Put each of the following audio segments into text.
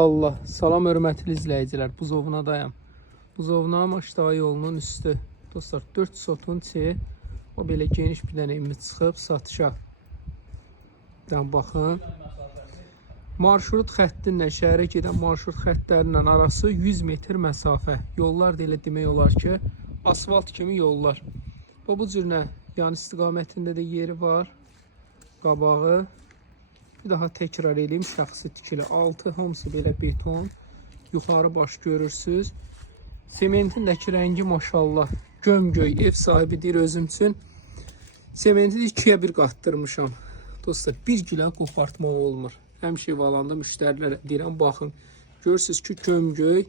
Allah, salam hörmətli izləyicilər, buzovnadayım. Buzovna Maştağı yolunun üstü. Dostlar, 4 sotun içi, o belə geniş bir dənə evimiz çıxıb satışa. Baxın. Marşrut xəttinlə, şəhərə gedən marşrut xəttlərindən arası 100 metr məsafə. Yollar da elə demək olar ki, asfalt kimi yollar. Bu cürlə yan istiqamətində də yeri var. Qabağı. Bir daha təkrar edeyim, şəxsi tikili. Altı hamısı belə beton. Yuxarı baş görürsünüz. Sementindəki rəngi maşallah gömgöy. Ev sahibi deyir özüm üçün. Sementi 2-yə 1 qatdırmışam. Dostlar, bir gilə qopartmaq olmur. Həmişə valanda müştərilərə deyirəm, baxın. Görürsünüz ki, gömgöy.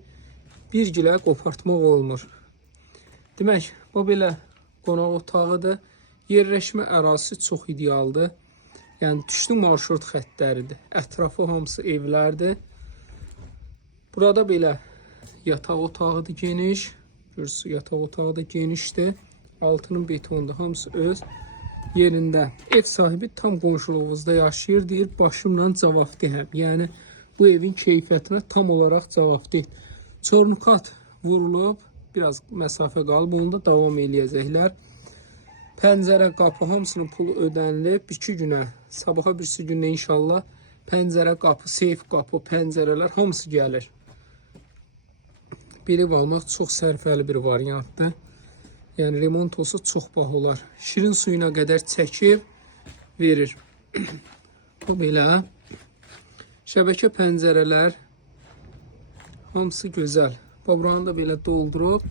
Bir gilə qopartmaq olmur. Demək, bu belə qonaq otağıdır. Yerləşmə ərazisi çox idealdır. Yəni düşdü marşrut xəttləridir. Ətrafı hamısı evlərdir. Burada belə yataq otağıdır geniş. Görürsünüz, yataq otağı da genişdir. Altının betonda hamısı öz yerində. Ev sahibi tam qonşuluğunuzda yaşayır, deyir başımla cavabdehəm. Yəni bu evin keyfiyyətinə tam olaraq cavabdeh. Çornukat vurulub, biraz məsafə qalıb, onu da davam eləyəcəklər. Pəncərə, qapı hamısının pulu ödənilib. 2 günə, sabaha birisi günə inşallah pəncərə, qapı, seyf qapı, pəncərələr hamısı gəlir. Bir ev almaq çox sərfəli bir variantdır. Yəni remont olsa çox baha olar. Şirin suyuna qədər çəkib verir. Bu belə şəbəkə pəncərələr hamısı gözəl. Buranı da belə doldurub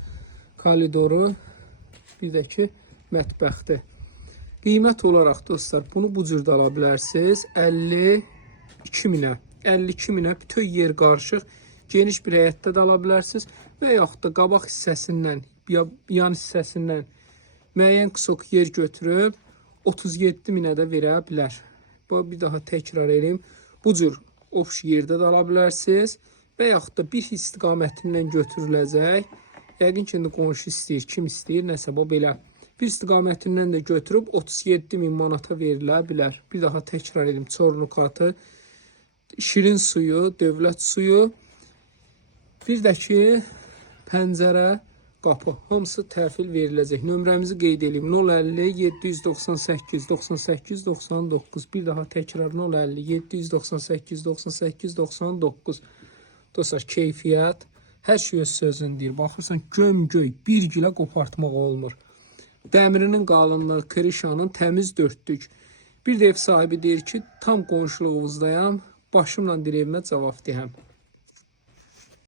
koridoru, bir də ki mətbəxdir. Qiymət olaraq dostlar, bunu bu cürdə ala bilərsiniz. 52 minə. 52 minə bütün yer qarışıq, geniş bir həyətdə də ala bilərsiniz. Və yaxud da qabaq hissəsindən, yan hissəsindən müəyyən qısok yer götürüb 37 minə də verə bilər. Bu bir daha təkrar edeyim. Bu cür ox yerdə də ala bilərsiniz. Və yaxud da bir istiqamətindən götürüləcək. Yəqin ki, indi qonşu istəyir, kim istəyir, nəsə bu belə. Bir istiqamətindən də götürüb 37 min manata verilə bilər. Bir daha təkrar edim. Çornukatı, şirin suyu, dövlət suyu, bir də ki pəncərə, qapı. Hamısı təhvil veriləcək. Nömrəmizi qeyd edeyim. 050 798 98 99. Bir daha təkrar 050 798 98 99. Dostlar, keyfiyyət hər şey öz sözünü deyir. Baxırsan, gömgöy bir gilə qopartmaq olmur. Dəmirinin qalınlığı, krişanın təmiz dörtlük. Bir də ev sahibi deyir ki, tam qonşuluğunuzdayam, başımla deyir evimə cavabdehəm.